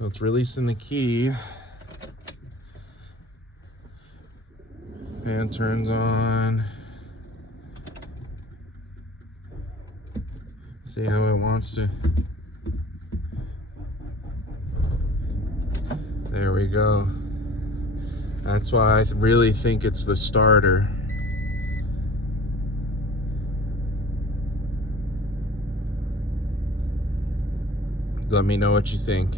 So it's releasing the key. Fan turns on. See how it wants to. There we go. That's why I really think it's the starter. Let me know what you think.